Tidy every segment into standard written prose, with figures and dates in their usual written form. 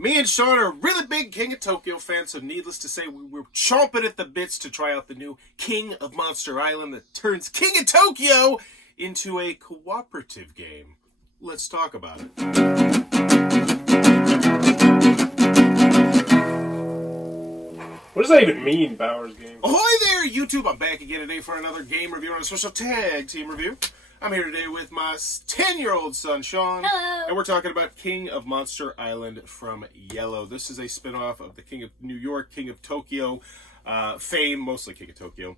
Me and Sean are really big King of Tokyo fans, so needless to say, we were chomping at the bits to try out the new King of Monster Island that turns King of Tokyo into a cooperative game. Let's talk about it. What does that even mean, Bowers Game? Ahoy there, YouTube! I'm back again today for another game review and a special tag team review. I'm here today with my 10-year-old son, Sean. Hello. And we're talking about King of Monster Island from Yellow. This is a spin-off of the King of New York, King of Tokyo fame, mostly King of Tokyo,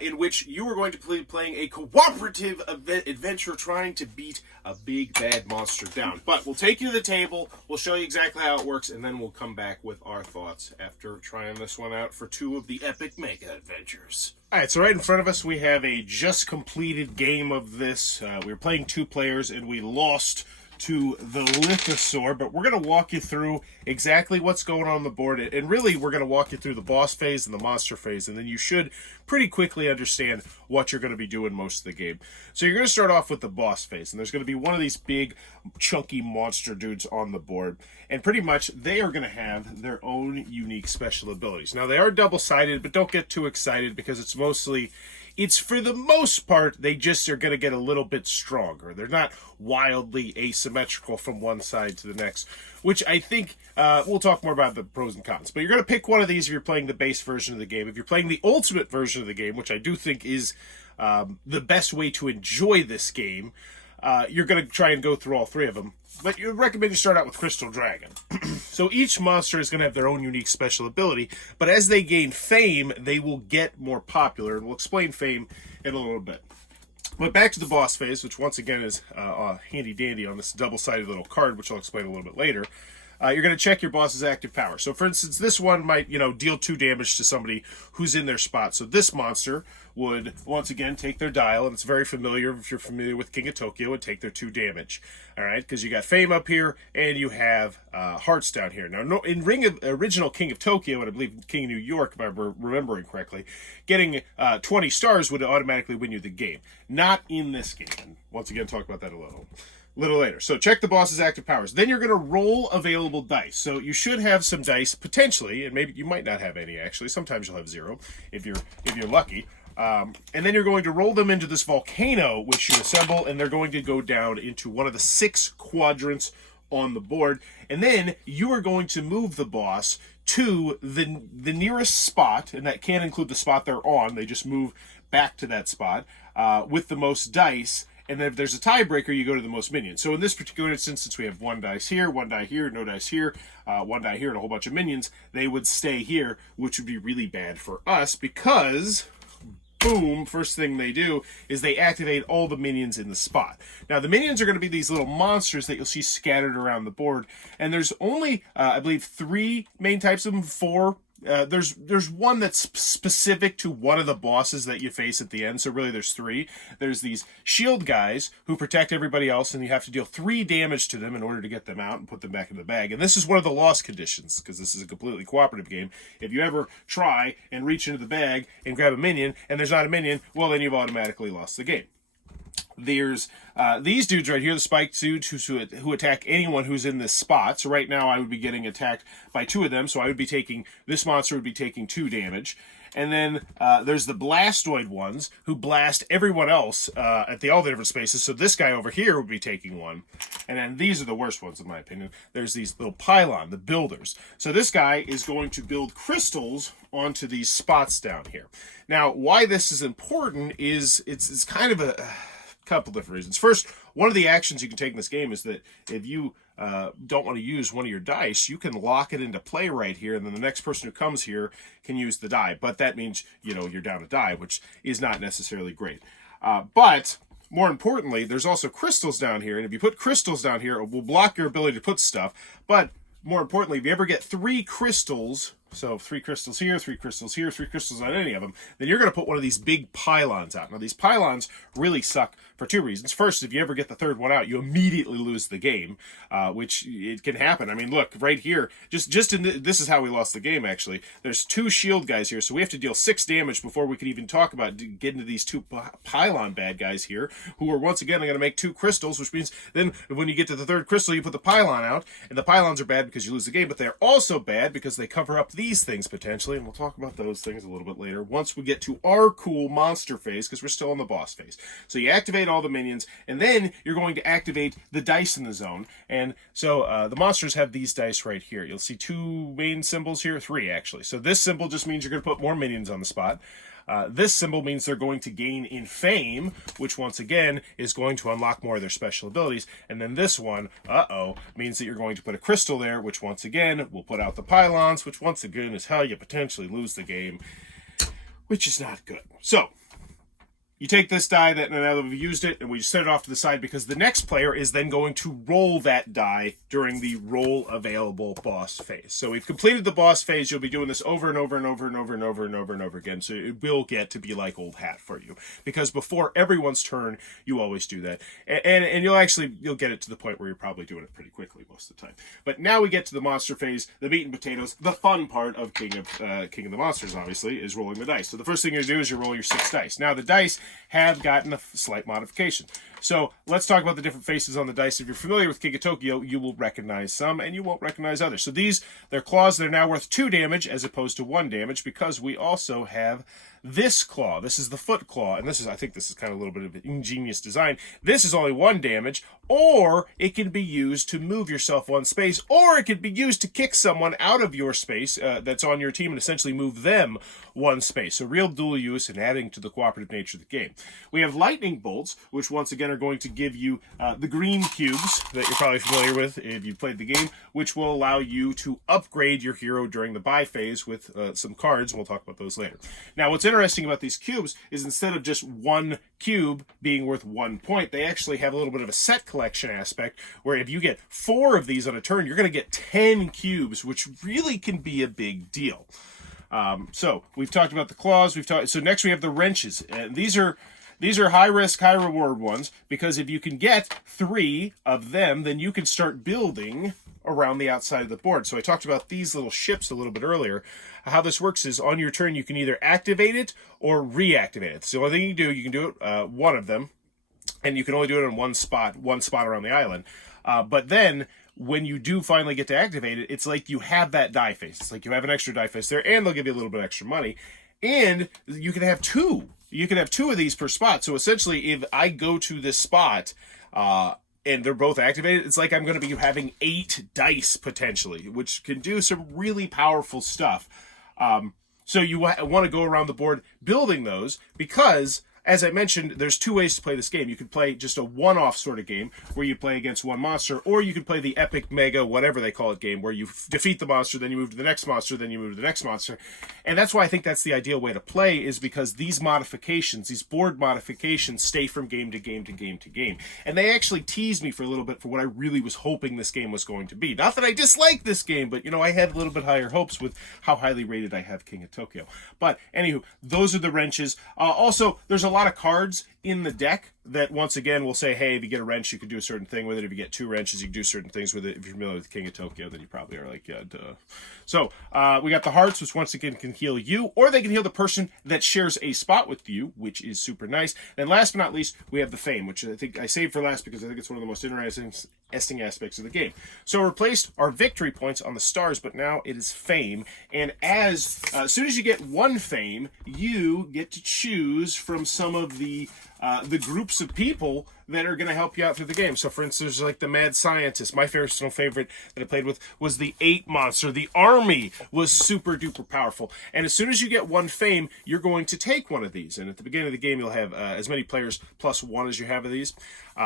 in which you are going to be playing a cooperative adventure trying to beat a big bad monster down. But we'll take you to the table, we'll show you exactly how it works, and then we'll come back with our thoughts after trying this one out for two of the epic mega adventures. Alright, so right in front of us we have a just completed game of this. We were playing 2 players and we lost to the Lithosaur, but we're going to walk you through exactly what's going on the board, and really we're going to walk you through the boss phase and the monster phase, and then you should pretty quickly understand what you're going to be doing most of the game. So you're going to start off with the boss phase, and there's going to be one of these big chunky monster dudes on the board, and pretty much they are going to have their own unique special abilities. Now they are double-sided, but don't get too excited because it's for the most part, they just are going to get a little bit stronger. They're not wildly asymmetrical from one side to the next, which I think we'll talk more about the pros and cons. But you're going to pick one of these if you're playing the base version of the game. If you're playing the ultimate version of the game, which I do think is the best way to enjoy this game, you're going to try and go through all 3 of them. But you recommend you start out with Crystal Dragon. So each monster is going to have their own unique special ability, but as they gain fame, they will get more popular, and we'll explain fame in a little bit. But back to the boss phase, which once again is handy-dandy on this double-sided little card, which I'll explain a little bit later. You're going to check your boss's active power. So, for instance, this one might, deal 2 damage to somebody who's in their spot. So this monster would, once again, take their dial, and it's very familiar, if you're familiar with King of Tokyo, and take their 2 damage. All right, because you got Fame up here, and you have Hearts down here. Now, in original King of Tokyo, and I believe King of New York, if I'm remembering correctly, getting 20 stars would automatically win you the game. Not in this game. And once again, talk about that a little later. So check the boss's active powers. Then you're going to roll available dice. So you should have some dice potentially, and maybe you might not have any actually. Sometimes you'll have 0 if you're lucky. And then you're going to roll them into this volcano, which you assemble, and they're going to go down into one of the 6 quadrants on the board. And then you are going to move the boss to the nearest spot, and that can include the spot they're on. They just move back to that spot with the most dice. And then if there's a tiebreaker, you go to the most minions. So in this particular instance, since we have 1 dice here, 1 die here, no dice here, 1 die here, and a whole bunch of minions, they would stay here, which would be really bad for us because, boom, first thing they do is they activate all the minions in the spot. Now, the minions are going to be these little monsters that you'll see scattered around the board. And there's only, I believe, 3 main types of them, 4. There's one that's specific to one of the bosses that you face at the end. So really there's 3. There's these shield guys who protect everybody else, and you have to deal 3 damage to them in order to get them out and put them back in the bag. And this is one of the lost conditions, because this is a completely cooperative game. If you ever try and reach into the bag and grab a minion, and there's not a minion, well, then you've automatically lost the game. There's these dudes right here, the spike dudes who attack anyone who's in this spot. So right now I would be getting attacked by 2 of them, so this monster would be taking 2 damage. And then there's the blastoid ones who blast everyone else at all the different spaces. So this guy over here would be taking 1. And then these are the worst ones in my opinion. There's these little pylon, the builders. So this guy is going to build crystals onto these spots down here. Now, why this is important is it's kind of a couple different reasons. First, one of the actions you can take in this game is that if you don't want to use one of your dice, you can lock it into play right here, and then the next person who comes here can use the die. But that means, you're down a die, which is not necessarily great. But more importantly, there's also crystals down here, and if you put crystals down here, it will block your ability to put stuff. But more importantly, if you ever get 3 crystals so 3 crystals here, 3 crystals here, 3 crystals on any of them, then you're going to put one of these big pylons out. Now, these pylons really suck for 2 reasons. First, if you ever get the 3rd one out, you immediately lose the game, which it can happen. I mean, look, right here, just in this is how we lost the game, actually. There's 2 shield guys here, so we have to deal 6 damage before we can even talk about getting to these 2 pylon bad guys here, who are once again going to make 2 crystals, which means then when you get to the 3rd crystal, you put the pylon out, and the pylons are bad because you lose the game, but they're also bad because they cover up these things potentially, and we'll talk about those things a little bit later once we get to our cool monster phase, because we're still in the boss phase. So you activate all the minions, and then you're going to activate the dice in the zone. And so the monsters have these dice right here. You'll see 2 main symbols here, 3 actually. So this symbol just means you're going to put more minions on the spot. This symbol means they're going to gain in fame, which once again is going to unlock more of their special abilities. And then this one, means that you're going to put a crystal there, which once again will put out the pylons, which once again is how you potentially lose the game, which is not good. So you take this die that now that we've used it, and we set it off to the side because the next player is then going to roll that die during the roll available boss phase. So we've completed the boss phase. You'll be doing this over and over and over and over and over and over and over again. So it will get to be like old hat for you, because before everyone's turn, you always do that, and you'll get it to the point where you're probably doing it pretty quickly most of the time. But now we get to the monster phase, the meat and potatoes, the fun part of King of the Monsters. Obviously, is rolling the dice. So the first thing you do is you roll your 6 dice. Now the dice have gotten a slight modification. So let's talk about the different faces on the dice. If you're familiar with King of Tokyo, you will recognize some, and you won't recognize others. So they're claws. They're now worth 2 damage as opposed to 1 damage, because we also have this claw. This is the foot claw, and I think this is kind of a little bit of an ingenious design. This is only 1 damage, or it can be used to move yourself 1 space, or it can be used to kick someone out of your space that's on your team and essentially move them 1 space. So real dual use and adding to the cooperative nature of the game. We have lightning bolts, which once again are going to give you the green cubes that you're probably familiar with if you've played the game, which will allow you to upgrade your hero during the buy phase with some cards, and we'll talk about those later. Now, what's interesting about these cubes is instead of just 1 cube being worth 1 point, they actually have a little bit of a set collection aspect, where if you get 4 of these on a turn, you're going to get 10 cubes, which really can be a big deal. So we've talked about the claws. So next we have the wrenches, and these are high risk, high reward ones, because if you can get 3 of them, then you can start building around the outside of the board. So I talked about these little ships a little bit earlier. How this works is on your turn, you can either activate it or reactivate it. So the only thing you can do it, 1 of them, and you can only do it in one spot around the island. But then when you do finally get to activate it, it's like you have that die face. It's like you have an extra die face there, and they'll give you a little bit extra money. And you can have 2. You can have 2 of these per spot. So essentially, if I go to this spot, and they're both activated, it's like I'm going to be having 8 dice potentially, which can do some really powerful stuff. So you want to go around the board building those, because, as I mentioned, there's 2 ways to play this game. You can play just a one-off sort of game where you play against 1 monster, or you can play the epic, mega, whatever they call it game, where you defeat the monster, then you move to the next monster, then you move to the next monster. And that's why I think that's the ideal way to play, is because these modifications, these board modifications, stay from game to game to game to game. And they actually teased me for a little bit for what I really was hoping this game was going to be. Not that I dislike this game, but, I had a little bit higher hopes with how highly rated I have King of Tokyo. But, anywho, those are the wrenches. Also, there's a lot of cards in the deck that once again will say, hey, if you get a wrench, you can do a certain thing with it. If you get 2 wrenches, you can do certain things with it. If you're familiar with King of Tokyo, then you probably are like, yeah, duh. So we got the hearts, which once again can heal you, or they can heal the person that shares a spot with you, which is super nice. And last but not least, we have the fame, which I think I saved for last because I think it's one of the most interesting aspects of the game. So we replaced our victory points on the stars, but now it is fame. And as soon as you get 1 fame, you get to choose from some of the groups of people that are going to help you out through the game. So, for instance, like the Mad Scientist. My personal favorite that I played with was the 8 monster. The army was super duper powerful. And as soon as you get 1 fame, you're going to take one of these. And at the beginning of the game, you'll have as many players plus 1 as you have of these.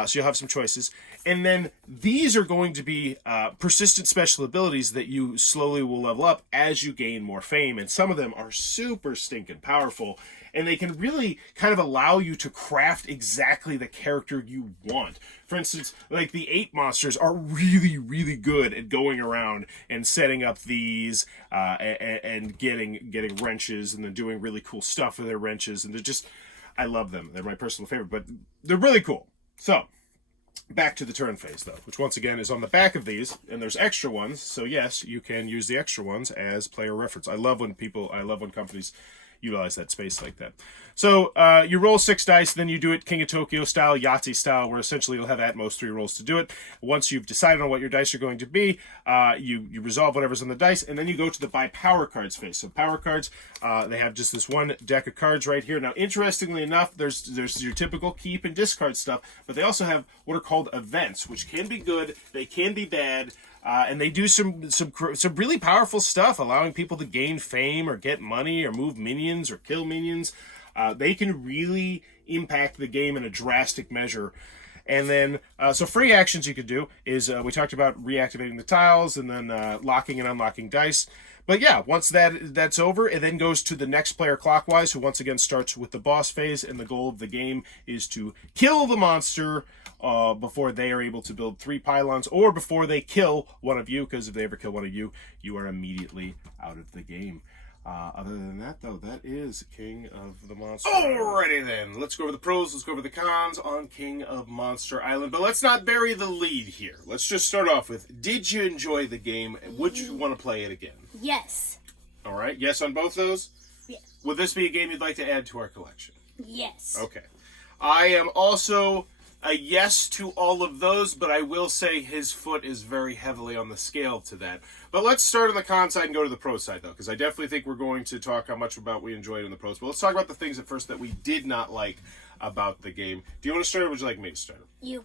So you'll have some choices. And then these are going to be persistent special abilities that you slowly will level up as you gain more fame. And some of them are super stinking powerful. And they can really kind of allow you to craft exactly the character you want. For instance, like the 8 monsters are really, really good at going around and setting up these and getting wrenches and then doing really cool stuff with their wrenches. And they're just, I love them. They're my personal favorite, but they're really cool. So, back to the turn phase, though, which once again is on the back of these, and there's extra ones. So yes, you can use the extra ones as player reference. I love when companies utilize that space like that. So you roll 6 dice, then you do it King of Tokyo style, Yahtzee style, where essentially you'll have at most 3 rolls to do it. Once you've decided on what your dice are going to be, you resolve whatever's on the dice, and then you go to the buy power cards phase. So power cards, they have just this one deck of cards right here. Now, interestingly enough, there's your typical keep and discard stuff, but they also have what are called events, which can be good, they can be bad. And they do some really powerful stuff, allowing people to gain fame or get money or move minions or kill minions. They can really impact the game in a drastic measure. And then, so free actions you could do is, we talked about reactivating the tiles and then locking and unlocking dice. But yeah, once that's over, it then goes to the next player clockwise, who once again starts with the boss phase, and the goal of the game is to kill the monster before they are able to build 3 pylons, or before they kill one of you, because if they ever kill one of you, you are immediately out of the game. Other than that, though, that is King of the Monster Island. Alrighty then, let's go over the pros, let's go over the cons on King of Monster Island. But let's not bury the lead here. Let's just start off with, did you enjoy the game? Would you want to play it again? Yes. Alright, yes on both those? Yes. Would this be a game you'd like to add to our collection? Yes. Okay. I am also a yes to all of those, but I will say his foot is very heavily on the scale to that. But let's start on the con side and go to the pro side, though, because I definitely think we're going to talk how much about we enjoyed in the pros. But let's talk about the things at first that we did not like about the game. Do you want to start, or would you like me to start? You.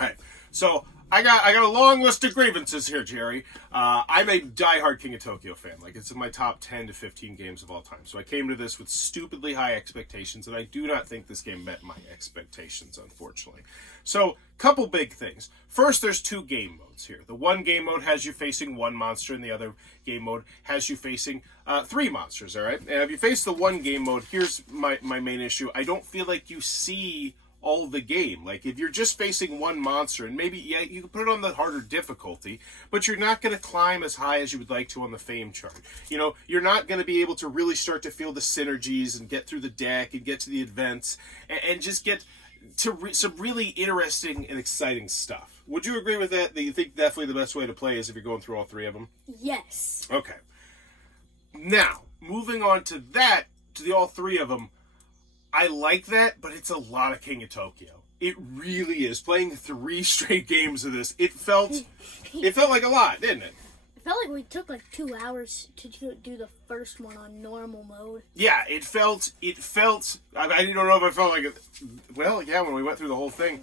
All right. So I got a long list of grievances here, Jerry. I'm a diehard King of Tokyo fan. Like, it's in my top 10 to 15 games of all time. So I came to this with stupidly high expectations, and I do not think this game met my expectations, unfortunately. So, couple big things. First, there's 2 game modes here. The one game mode has you facing 1 monster, and the other game mode has you facing 3 monsters, all right? And if you face the one game mode, here's my main issue. I don't feel like you see all the game. Like, if you're just facing 1 monster, and maybe, yeah, you can put it on the harder difficulty, but you're not going to climb as high as you would like to on the fame chart. You know, you're not going to be able to really start to feel the synergies and get through the deck and get to the events and just get to some really interesting and exciting stuff. Would you agree with that? That you think definitely the best way to play is if you're going through all 3 of them? Yes. Okay. Now, moving on to that, to the all 3 of them, I like that, but it's a lot of King of Tokyo. It really is. Playing 3 straight games of this, it felt like a lot, didn't it? It felt like we took like 2 hours to do the first one on normal mode. Yeah, it felt, I don't know if I felt like it, well, yeah, when we went through the whole thing,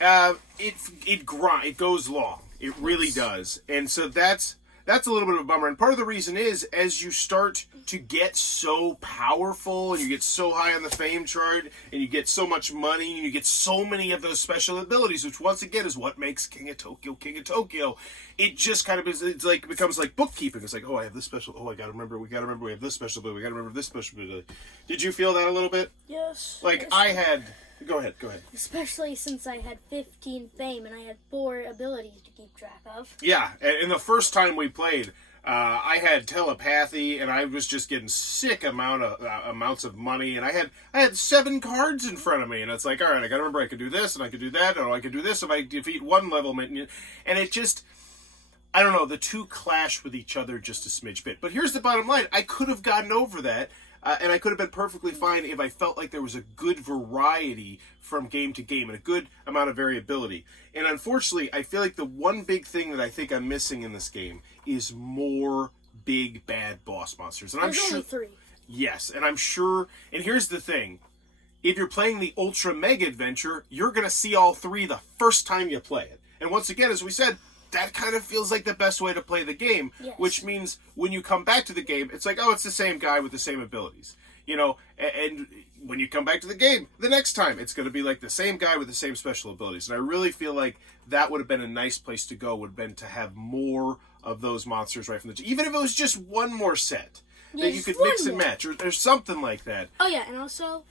it goes long. It really does. And so that's a little bit of a bummer. And part of the reason is, as you start to get so powerful and you get so high on the fame chart and you get so much money and you get so many of those special abilities, which once again is what makes King of Tokyo, it just kind of is, it's like, becomes like bookkeeping. It's like, oh, I have this special, oh, we gotta remember we have this special ability, we gotta remember this special ability. Did you feel that a little bit? Yes. Like, yes. I had, go ahead. Especially since I had 15 fame and I had 4 abilities to keep track of. Yeah, and the first time we played, I had telepathy, and I was just getting sick amounts of money, and I had 7 cards in front of me, and it's like, all right, I gotta remember I could do this, and I could do that, or I could do this if I defeat 1 level minion, and it just, I don't know, the 2 clash with each other just a smidge bit. But here's the bottom line, I could have gotten over that, and I could have been perfectly fine if I felt like there was a good variety from game to game and a good amount of variability. And unfortunately, I feel like the one big thing that I think I'm missing in this game is more big, bad boss monsters. And There's only 3. Yes, and I'm sure, and here's the thing. If you're playing the Ultra Mega Adventure, you're going to see all 3 the first time you play it. And once again, as we said, that kind of feels like the best way to play the game, yes. Which means when you come back to the game, it's like, oh, it's the same guy with the same abilities. You know, and when you come back to the game, the next time, it's going to be like the same guy with the same special abilities. And I really feel like that would have been a nice place to go, would have been to have more of those monsters right from the... Even if it was just 1 more set that you could mix and match, or something like that. Oh, yeah, and also,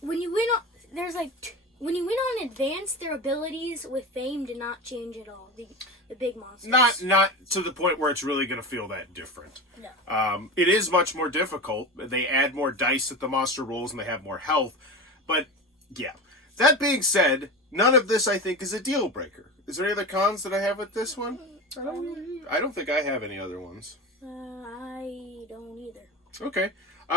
when you win, there's like when you went on advanced, their abilities with fame did not change at all. The big monsters. Not to the point where it's really going to feel that different. No. It is much more difficult. They add more dice at the monster rolls and they have more health. But, yeah. That being said, none of this, I think, is a deal breaker. Is there any other cons that I have with this one? I don't think I have any other ones. I don't either. Okay.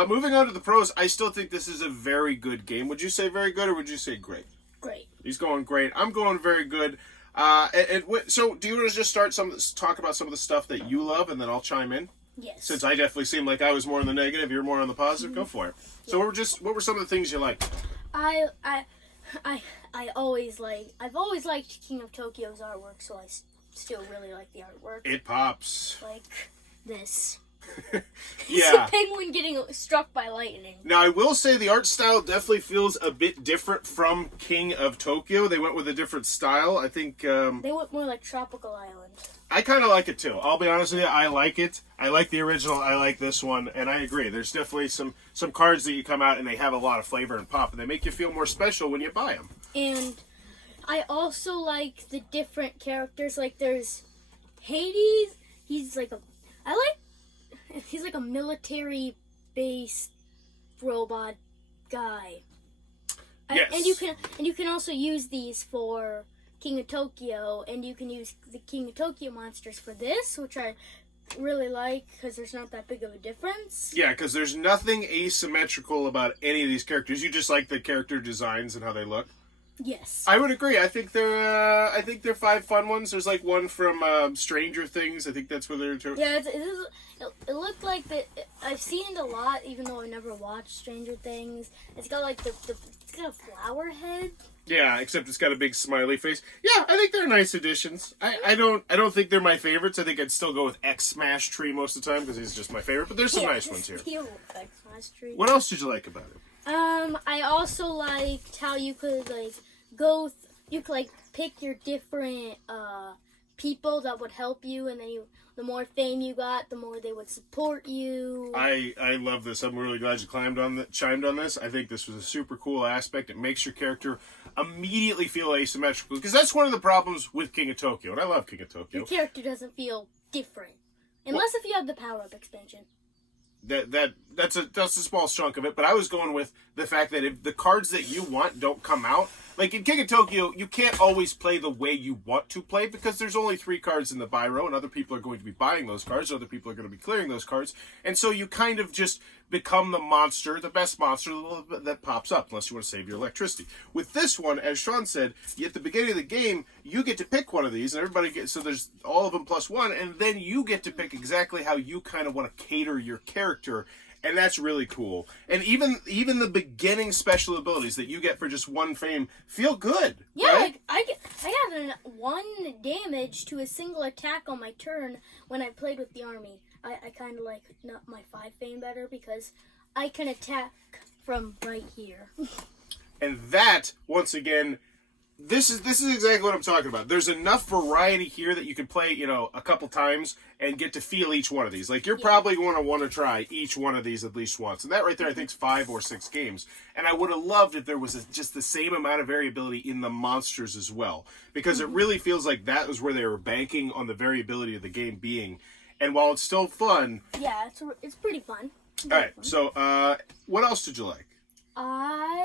Moving on to the pros, I still think this is a very good game. Would you say very good or would you say great? Great. He's going great. I'm going very good. So, do you want to just talk about some of the stuff that you love, and then I'll chime in? Yes. Since I definitely seem like I was more on the negative, you're more on the positive. Go for it. So, what were some of the things you liked? I've always liked King of Tokyo's artwork, so I still really like the artwork. It pops. Like this. Yeah. It's a penguin getting struck by lightning. Now, I will say the art style definitely feels a bit different from King of Tokyo. They went with a different style. I think... They went more like Tropical Island. I kind of like it, too. I'll be honest with you. I like it. I like the original. I like this one. And I agree. There's definitely some cards that you come out and they have a lot of flavor and pop. And they make you feel more special when you buy them. And I also like the different characters. Like, there's Hades. He's like a military base robot guy. Yes. And you can also use these for King of Tokyo, and you can use the King of Tokyo monsters for this, which I really like because there's not that big of a difference. Yeah, because there's nothing asymmetrical about any of these characters. You just like the character designs and how they look. Yes. I would agree. I think they're 5 fun ones. There's like one from Stranger Things. I think that's where they're... Yeah, it looked like that. I've seen it a lot, even though I never watched Stranger Things. It's got like it's got a flower head. Yeah, except it's got a big smiley face. Yeah, I think they're nice additions. I don't think they're my favorites. I think I'd still go with X Smash Tree most of the time because he's just my favorite. But there's some nice ones here. X Smash Tree. What else did you like about it? I also liked how you could like pick your different people that would help you, and then the more fame you got, the more they would support you. I love this. I'm really glad you chimed on this. I think this was a super cool aspect. It makes your character immediately feel asymmetrical, because that's one of the problems with King of Tokyo, and I love King of Tokyo. Your character doesn't feel different, unless if you have the power-up expansion. That's a small chunk of it, but I was going with the fact that if the cards that you want don't come out, like in King of Tokyo, you can't always play the way you want to play because there's only 3 cards in the buy row, and other people are going to be buying those cards, other people are going to be clearing those cards, and so you kind of just become the best monster that pops up, unless you want to save your electricity. With this one, as Sean said, at the beginning of the game, you get to pick one of these, and everybody gets, so there's all of them plus 1, and then you get to pick exactly how you kind of want to cater your character. And that's really cool. And even the beginning special abilities that you get for just 1 fame feel good. Yeah, right? like I have 1 damage to a single attack on my turn when I played with the army. I kind of like my 5 fame better because I can attack from right here. And that, once again, this is exactly what I'm talking about. There's enough variety here that you can play, a couple times and get to feel each one of these. Like, you're probably going to want to try each one of these at least once. And that right there, I think, is 5 or 6 games. And I would have loved if there was just the same amount of variability in the monsters as well. Because it really feels like that was where they were banking on the variability of the game being. And while it's still fun... Yeah, it's pretty fun. All right, so what else did you like? Or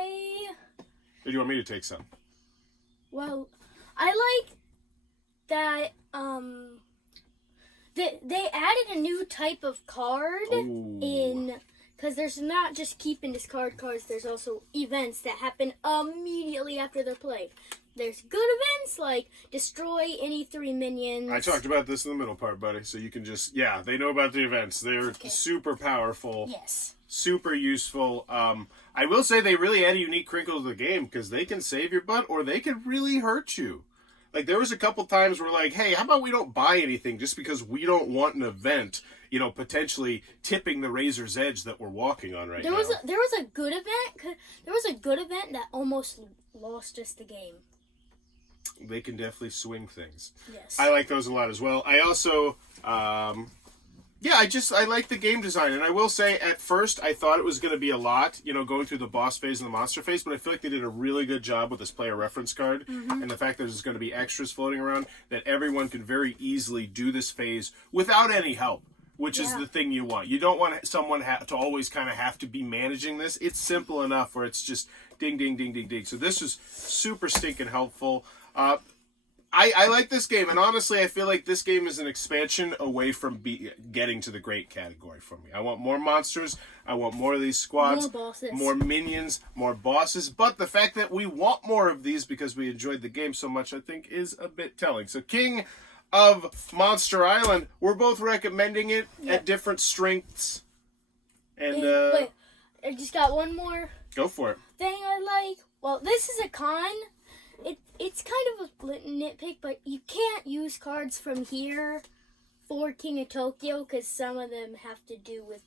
do you want me to take some? Well, I like that they added a new type of card because there's not just keep and discard cards, there's also events that happen immediately after they're played. There's good events like destroy any 3 minions. I talked about this in the middle part, buddy, so you can just, they know about the events. They're super powerful. Yes. Super useful. I will say they really add a unique crinkle to the game because they can save your butt or they can really hurt you. Like, there was a couple times where, like, hey, how about we don't buy anything just because we don't want an event, potentially tipping the razor's edge that we're walking on right now. There was a good event. There was a good event that almost lost us the game. They can definitely swing things. Yes. I like those a lot as well. I also, Yeah, I like the game design, and I will say, at first, I thought it was going to be a lot, going through the boss phase and the monster phase, but I feel like they did a really good job with this player reference card, and the fact that there's going to be extras floating around, that everyone can very easily do this phase without any help, which is the thing you want. You don't want someone to always kind of have to be managing this. It's simple enough where it's just ding, ding, ding, ding, ding. So this was super stinking helpful. I like this game, and honestly, I feel like this game is an expansion away from getting to the great category for me. I want more monsters, I want more of these squads, More bosses. more minions, more bosses, but the fact that we want more of these because we enjoyed the game so much, I think, is a bit telling. So King of Monster Island, we're both recommending it at different strengths. And, wait, I just got one more go for it. thing I like. Well, this is a con. It's kind of a nitpick, but you can't use cards from here for King of Tokyo because some of them have to do with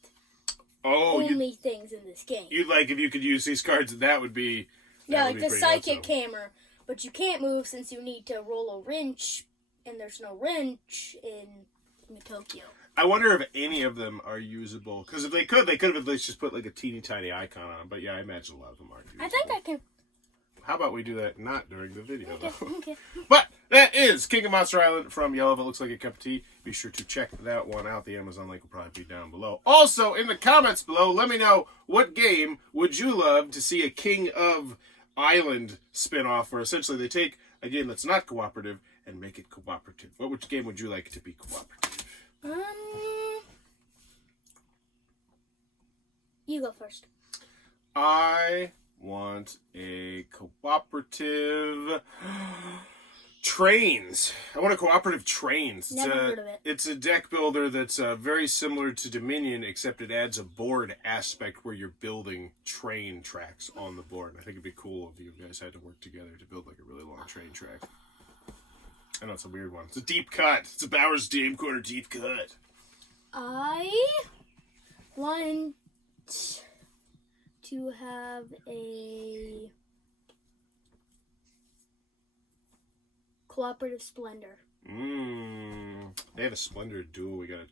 only things in this game. You'd like if you could use these cards, that would be... Like the Psychic Hammer, but you can't move since you need to roll a wrench, and there's no wrench in King of Tokyo. I wonder if any of them are usable, because if they could have at least just put like a teeny tiny icon on them, but yeah, I imagine a lot of them aren't usable. I think I can... How about we do that not during the video, though? Okay. But that is King of Monster Island from Yellow. If it looks like a cup of tea, be sure to check that one out. The Amazon link will probably be down below. Also, in the comments below, let me know what game would you love to see a King of Island spin-off, where essentially they take a game that's not cooperative and make it cooperative. Which game would you like to be cooperative? You go first. I want a cooperative trains. I want a cooperative trains. Never heard of it. It's a deck builder that's very similar to Dominion, except it adds a board aspect where you're building train tracks on the board. I think it'd be cool if you guys had to work together to build like a really long train track. I know it's a weird one. It's a deep cut. It's a Bowers Game Corner deep cut. I want to have a cooperative Splendor. They have a Splendor duel. We gotta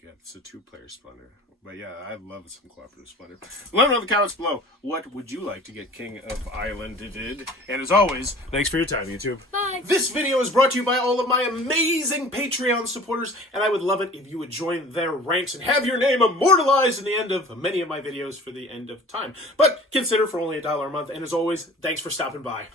get. It's a 2-player Splendor. But yeah, I love some cooperative Splendor. Let me know in the comments below. What would you like to get King of Island did? And as always, thanks for your time, YouTube. Bye. This video is brought to you by all of my amazing Patreon supporters, and I would love it if you would join their ranks and have your name immortalized in the end of many of my videos for the end of time. But consider for only $1 a month, and as always, thanks for stopping by.